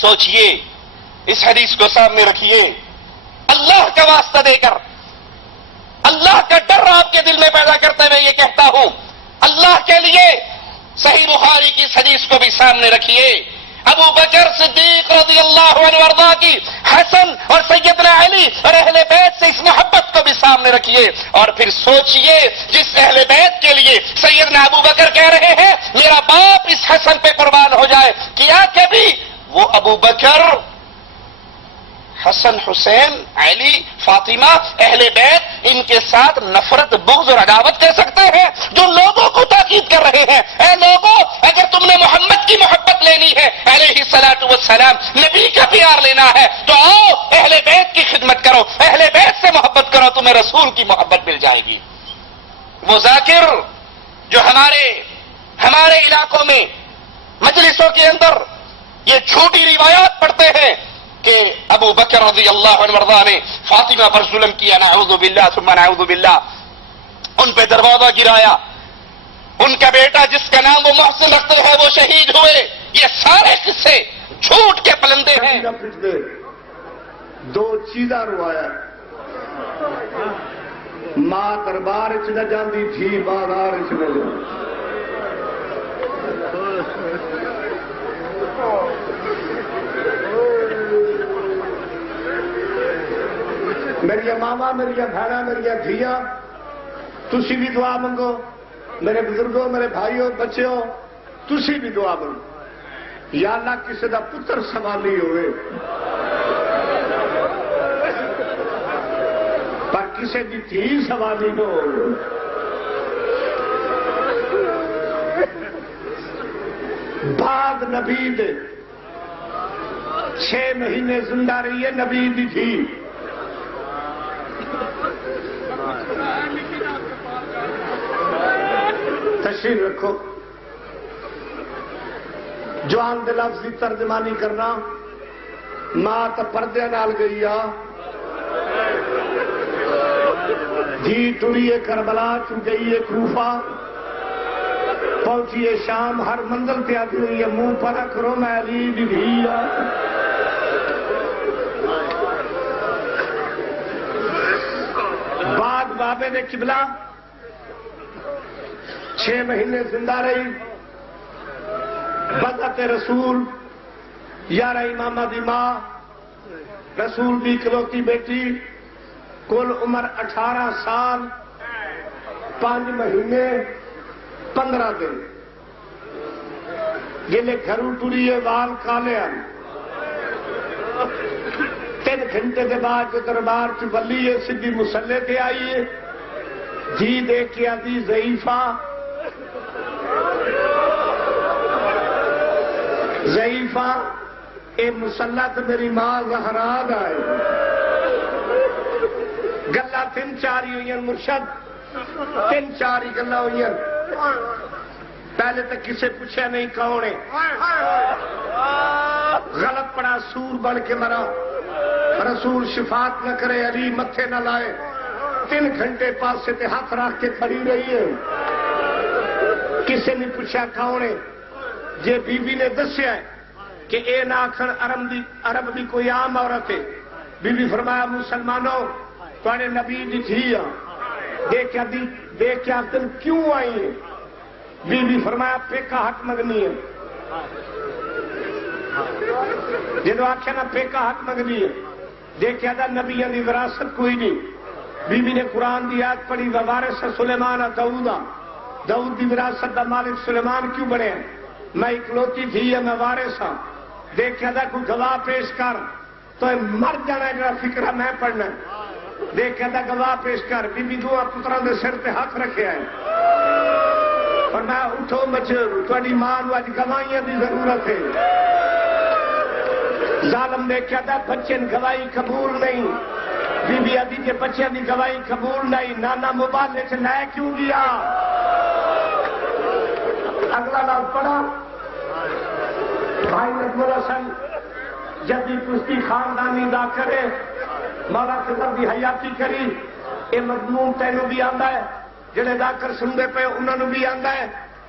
سوچئے، اس حدیث کو سامنے رکھیے، اللہ کا واسطہ دے کر، اللہ کا ڈر آپ کے دل میں پیدا کرتے ہوئے یہ کہتا ہوں، اللہ کے لیے صحیح بخاری کی اس حدیث کو بھی سامنے رکھیے، ابو بکر صدیق رضی اللہ عنہ وارضا کی حسن اور سیدنا علی اور اہل بیت سے اس محبت کو بھی سامنے رکھیے، اور پھر سوچئے جس اہل بیت کے لیے سیدنا ابو بکر کہہ رہے ہیں میرا باپ اس حسن پہ قربان ہو جائے، کیا کبھی وہ ابو بکر حسن، حسین، علی، فاطمہ، اہل بیت ان کے ساتھ نفرت، بغض اور عداوت کر سکتے ہیں؟ جو لوگوں کو تاکید کر رہے ہیں، اے لوگوں اگر تم نے محمد کی محبت لینی ہے علیہ الصلوۃ والسلام، نبی کا پیار لینا ہے تو آؤ اہل بیت کی خدمت کرو، اہل بیت سے محبت کرو، تمہیں رسول کی محبت مل جائے گی۔ وہ ذاکر جو ہمارے علاقوں میں مجلسوں کے اندر یہ جھوٹی روایات پڑھتے ہیں کہ ابو بکر رضی اللہ عنہ وارضا نے فاطمہ پر ظلم کیا، نعوذ باللہ ثم نعوذ باللہ، ان پہ دروازہ گرایا، ان کا بیٹا جس کا نام وہ محسن رکھتے ہیں وہ شہید ہوئے، یہ سارے قصے جھوٹ کے پلندے ہیں۔ دو چیزاں روایا، ماں دربار چ نہ جاندی تھی، بازار چ نہ جاندی۔ میری ماما، میری بہناں، میری دھیاں، تسی بھی دعا منگو، میرے بزرگوں، میرے بھائیوں، بچیوں، تسی بھی دعا منگو، یا اللہ کسی دا پتر سوالی ہوئے پر کسی دی دھی سوالی نہ ہو۔ بعد نبی دے 6 مہینے زندہ رہی ہے نبی دی تھی، تشریف رکھو۔ جوان دے لفظ کی ترجمانی کرنا، ماں تو پردے نال گئی آ، جی ٹریے کربلا چ گئی کوفہ، پہنچیے شام، ہر منزل پہ آتی ہوئی ہے منہ پر رکھو میں علی دی دھی آ۔ بعد بابے نے قبلہ 6 مہینے زندہ رہی، بدعت رسول، 11 امامہ دی ماں، رسول دی اکلوتی بیٹی، کل عمر 18 سال 5 مہینے 15 دن، گلے گھروں ٹریے وال کالے ہیں۔ 3 گھنٹے کے بعد جو دربار چ بلی ہے سیدھی مسلے تے آئی ہے، جی دیکھ کے آدھی ضعیفہ، ضعیفہ اے مسلط میری ماں زہرا آئے۔ گلا 3-4 ہی ہوئی مرشد، 3-4 ہی گلا ہوئی۔ پہلے تک کسے پوچھا نہیں کون ہے، غلط پڑا، سور بن کے مرا، رسول شفاعت نہ کرے، علی متھے نہ لائے، 3 گھنٹے پاسے تے ہاتھ رکھ کے کھڑی رہی ہے، کسے نے پوچھا کون ہے۔ جے بی بی نے دسیا ہے کہ اے نہ آخر عرب دی کوئی عام عورت ہے، بی بی فرمایا مسلمانوں تواڈے نبی دی تھی آ، دیکھ کے تم کیوں آئی ہے؟ بی بی فرمایا پیکا حق منگنی ہے۔ جدو آخیا نا پیکا حق منگنی ہے، دیکھا تھا نبیوں کی وراثت کوئی نہیں۔ بی بی نے قرآن کی آیت پڑھی ووارث سلیمان داؤد، داؤد کی وراثت کا مالک سلیمان کیوں بنے؟ میں اکلوتی تھی میں وارث ہاں۔ دیکھا تھا کوئی گواہ پیش کر تو مر جانا ہے، فکر ہے میں پڑھنا۔ دیکھا تھا گواہ پیش کر، بی بی 2 پتروں کے سر پہ ہاتھ رکھے ہے، اور میں اٹھو بچو تھوڑی ماں نو اج گواہیاں کی ضرورت ہے۔ ظالم دیکھا تھا بچے گواہی قبول نہیں، بی بی آدھی کے بچے کی گواہی قبول نہیں، نانا موبائل سے لے کیوں گیا؟ اگلا نام پڑھا بھائی نجم الحسن جدی کشتی خاندانی دا کرے، مولا خضر دی حیاتی کری، یہ مضمون تینوں بھی آندا ہے، جڑے دا کر سنتے پے انہوں بھی آندا ہے،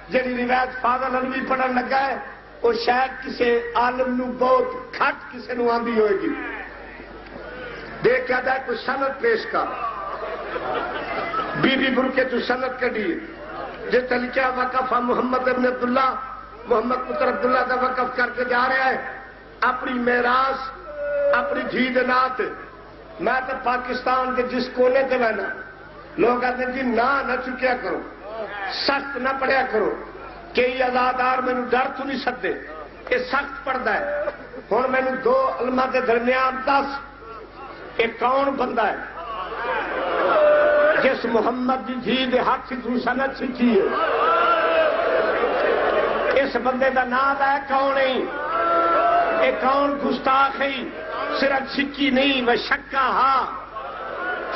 جڑی روایت فاضل علوی پڑھن لگا ہے وہ شاید کسی عالم نو بہت گھٹ کسی نو آندی ہوئے گی. دیکھ کیا جائے کوئی سند پیش کر. بی بی برکے تو سند کڈی جس لکھا وقف محمد ابن عبداللہ محمد پتر عبداللہ کا وقف کر کے جا رہا ہے اپنی میراث اپنی دھی دے نات. میں تو پاکستان کے جس کونے سے میں لوگ آتے جی نہ چکیا کرو سخت نہ پڑھیا کرو کئی ازادار مینو ڈر تو نہیں سکتے یہ سخت پڑھتا ہے. ہوں مینو دو علماء کے درمیان دس یہ کون بندہ ہے جس محمد کی دھی دے ہاتھ تو سنت سیکھی ہے. اس بندے کا نام ہے کون نہیں یہ کون گستاخ ہے صرف سکی نہیں وہ شکا ہاں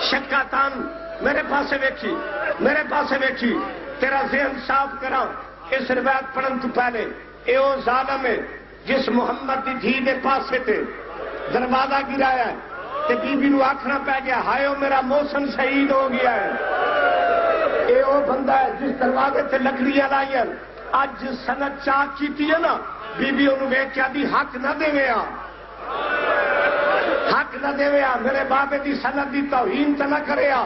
شکا تن میرے پاسے ویکھی میرے پاسے ویکھی تیرا ذہن صاف کرا. اس روایت پڑھن تو پہلے اے او ظالم ہے جس محمد کی دھی دے پاسے تے دروازہ گرایا ہے تے بی بی نو آکھنا پہ گیا ہائے او میرا محسن شہید ہو گیا ہے. اے او بندہ ہے جس دروازے تے لکڑیاں لائی ہیں اج سنت چاک کیتی ہے نا بی بی انہوں ویکھ کے آدھی حق نہ دے ویا حق نہ دے ویا میرے بابے دی سنت دی توہین تے نہ کریا.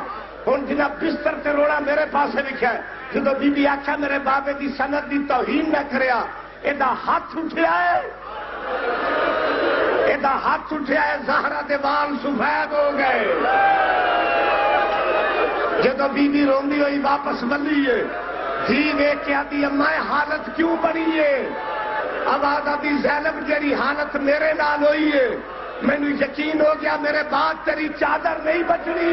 ہن جنہ بستر تے روڑا میرے پاسے لکھا ہے جدو بی بی آکھا میرے بابے دی سنت دی توہین نہ کریا ایدا ہاتھ اٹھیا ہے ایدا ہاتھ اٹھیا ہے زہرا دے وال سفید ہو گئے. جدو بی بی روندی ہوئی واپس ملی ہے دھی ویکھ کے آدھی اماں حالت کیوں بنی ہے آواز آدھی زینب جیری حالت میرے نال ہوئی ہے مینو یقین ہو گیا میرے بعد تیری چادر نہیں بچنی.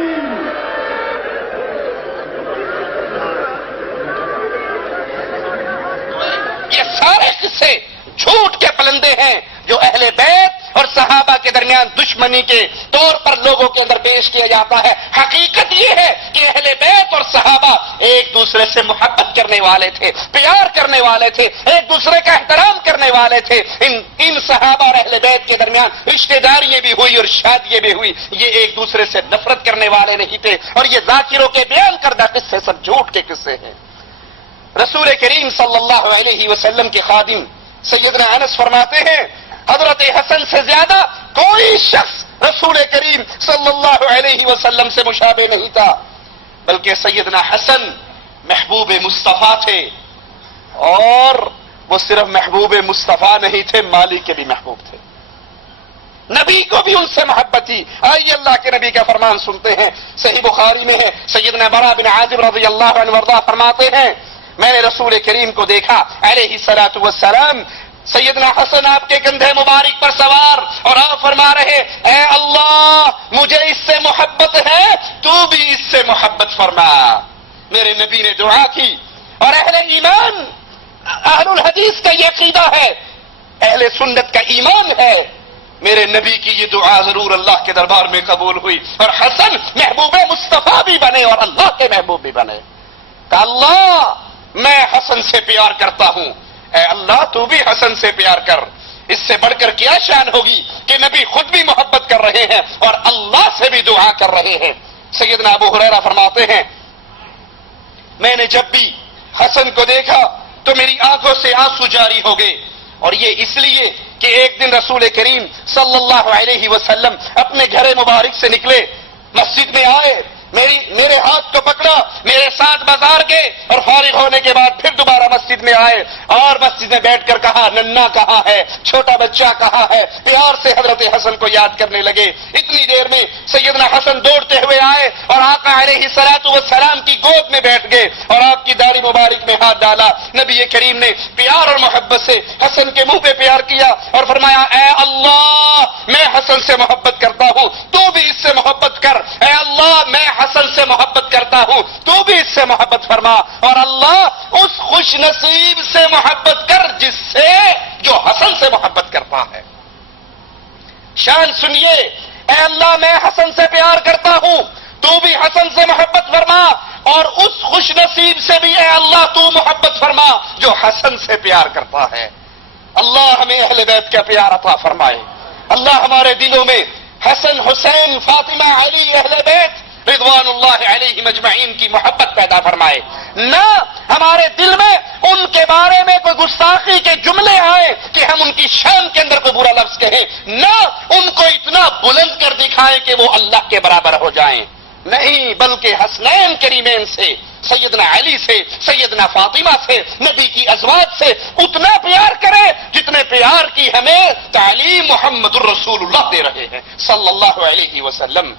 یہ سارے قصے جھوٹ کے پلندے ہیں جو اہل بیت اور صحابہ کے درمیان دشمنی کے طور پر لوگوں کے اندر پیش کیا جاتا ہے. حقیقت یہ ہے کہ اہل بیت اور صحابہ ایک دوسرے سے محبت کرنے والے تھے پیار کرنے والے تھے ایک دوسرے کا احترام کرنے والے تھے. ان صحابہ اور اہل بیت کے درمیان رشتہ داریاں بھی ہوئی اور شادیاں بھی ہوئی. یہ ایک دوسرے سے نفرت کرنے والے نہیں تھے. اور یہ ذاکروں کے بیان کردہ قصے سب جھوٹ کے قصے ہیں. رسول کریم صلی اللہ علیہ وسلم کے خادم سیدنا انس فرماتے ہیں حضرت حسن سے زیادہ کوئی شخص رسول کریم صلی اللہ علیہ وسلم سے مشابہ نہیں تھا بلکہ سیدنا حسن محبوب مصطفیٰ تھے. اور وہ صرف محبوب مصطفیٰ نہیں تھے مالی کے بھی محبوب تھے. نبی کو بھی ان سے محبت تھی. آئیے اللہ کے نبی کا فرمان سنتے ہیں صحیح بخاری میں ہے. سیدنا برا بن عازب رضی اللہ عنہ وارضاہ فرماتے ہیں میں نے رسول کریم کو دیکھا علیہ الصلوۃ والسلام سیدنا حسن آپ کے کندھے مبارک پر سوار اور آپ فرما رہے اے اللہ مجھے اس سے محبت ہے تو بھی اس سے محبت فرما. میرے نبی نے دعا کی. اور اہل ایمان اہل الحدیث کا یہ عقیدہ ہے اہل سنت کا ایمان ہے میرے نبی کی یہ دعا ضرور اللہ کے دربار میں قبول ہوئی اور حسن محبوب مصطفیٰ بھی بنے اور اللہ کے محبوب بھی بنے. کہ اللہ میں حسن سے پیار کرتا ہوں اے اللہ تو بھی حسن سے پیار کر. اس سے بڑھ کر کیا شان ہوگی کہ نبی خود بھی محبت کر رہے ہیں اور اللہ سے بھی دعا کر رہے ہیں. سیدنا ابو ہریرہ فرماتے ہیں میں نے جب بھی حسن کو دیکھا تو میری آنکھوں سے آنسو جاری ہو گئے. اور یہ اس لیے کہ ایک دن رسول کریم صلی اللہ علیہ وسلم اپنے گھر مبارک سے نکلے مسجد میں آئے میرے ہاتھ کو پکڑا میرے ساتھ بازار گئے اور فارغ ہونے کے بعد پھر دوبارہ مسجد میں آئے اور مسجد میں بیٹھ کر کہا ننا کہاں ہے چھوٹا بچہ کہاں ہے. پیار سے حضرت حسن کو یاد کرنے لگے. اتنی دیر میں سیدنا حسن دوڑتے ہوئے آئے اور آقا علیہ الصلوۃ والسلام کی گود میں بیٹھ گئے اور آپ کی داڑھی مبارک میں ہاتھ ڈالا. نبی کریم نے پیار اور محبت سے حسن کے منہ پہ پیار کیا اور فرمایا اے اللہ میں حسن سے محبت کرتا ہوں تو بھی اس سے محبت کر. اے اللہ میں حسن سے محبت کرتا ہوں تو بھی اس سے محبت فرما. اور اللہ اس خوش نصیب سے محبت کر جس سے جو حسن سے محبت کرتا ہے. شان سنیے اے اللہ میں حسن سے پیار کرتا ہوں تو بھی حسن سے محبت فرما اور اس خوش نصیب سے بھی اے اللہ تو محبت فرما جو حسن سے پیار کرتا ہے. اللہ ہمیں اہل بیت کا پیار عطا فرمائے. اللہ ہمارے دلوں میں حسن حسین فاطمہ علی اہل بیت رضوان اللہ علیہم اجمعین کی محبت پیدا فرمائے، نہ ہمارے دل میں ان کے بارے میں کوئی گستاخی کے جملے آئے کہ ہم ان کی شان کے اندر کوئی برا لفظ کہیں، نہ ان کو اتنا بلند کر دکھائیں کہ وہ اللہ کے برابر ہو جائیں، نہیں، بلکہ حسنین کریمین سے، سیدنا علی سے، سیدنا فاطمہ سے، نبی کی ازواج سے اتنا پیار کرے جتنے پیار کی ہمیں تعلیم محمد الرسول اللہ دے رہے ہیں صلی اللہ علیہ وسلم۔